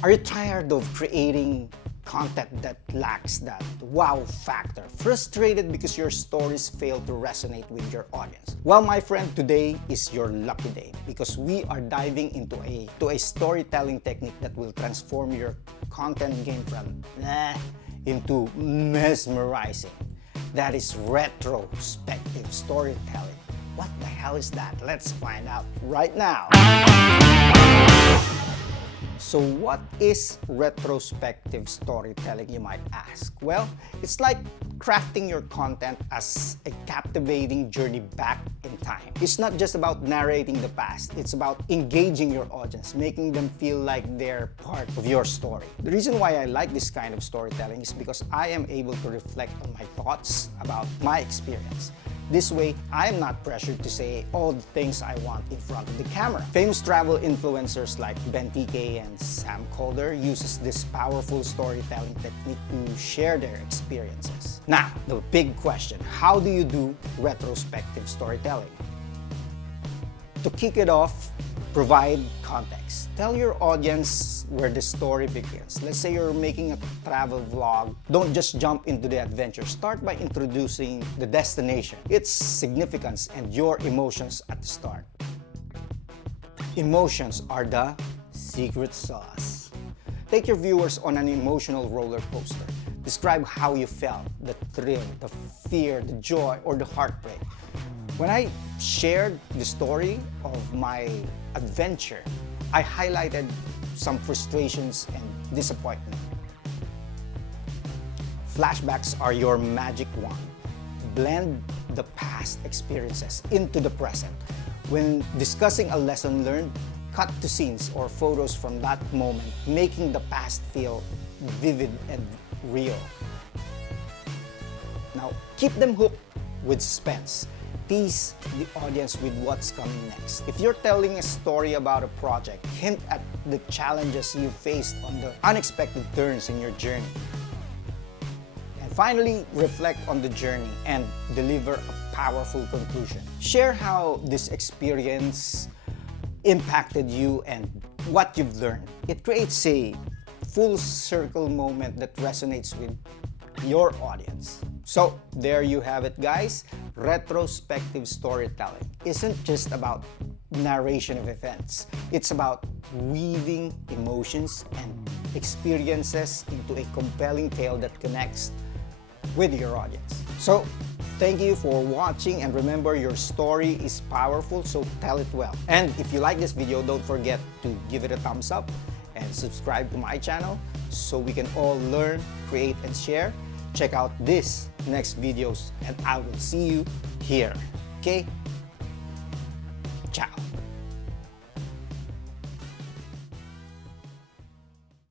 Are you tired of creating content that lacks that wow factor? Frustrated because your stories fail to resonate with your audience? Well, my friend, today is your lucky day because we are diving into a storytelling technique that will transform your content game from into mesmerizing. That is retrospective storytelling. What the hell is that? Let's find out right now. So what is retrospective storytelling, you might ask? Well, it's like crafting your content as a captivating journey back in time. It's not just about narrating the past, it's about engaging your audience, making them feel like they're part of your story. The reason why I like this kind of storytelling is because I am able to reflect on my thoughts about my experience. This way, I am not pressured to say all the things I want in front of the camera. Famous travel influencers like Ben TK and Sam Calder uses this powerful storytelling technique to share their experiences. Now, the big question, how do you do retrospective storytelling? To kick it off, provide context. Tell your audience where the story begins. Let's say you're making a travel vlog. Don't just jump into the adventure. Start by introducing the destination, its significance, and your emotions at the start. Emotions are the secret sauce. Take your viewers on an emotional roller coaster. Describe how you felt, the thrill, the fear, the joy, or the heartbreak. When I shared the story of my adventure, I highlighted some frustrations and disappointment. Flashbacks are your magic wand. Blend the past experiences into the present. When discussing a lesson learned, cut to scenes or photos from that moment, making the past feel vivid and real. Now, keep them hooked with suspense. Tease the audience with what's coming next. If you're telling a story about a project, hint at the challenges you faced on the unexpected turns in your journey. And finally, reflect on the journey and deliver a powerful conclusion. Share how this experience impacted you and what you've learned. It creates a full circle moment that resonates with your audience. So there you have it, guys. Retrospective storytelling isn't just about narration of events. It's about weaving emotions and experiences into a compelling tale that connects with your audience. So thank you for watching, and remember, your story is powerful, so tell it well. And if you like this video, don't forget to give it a thumbs up and subscribe to my channel so we can all learn, create, and share. Check out this next videos and I will see you here. Okay?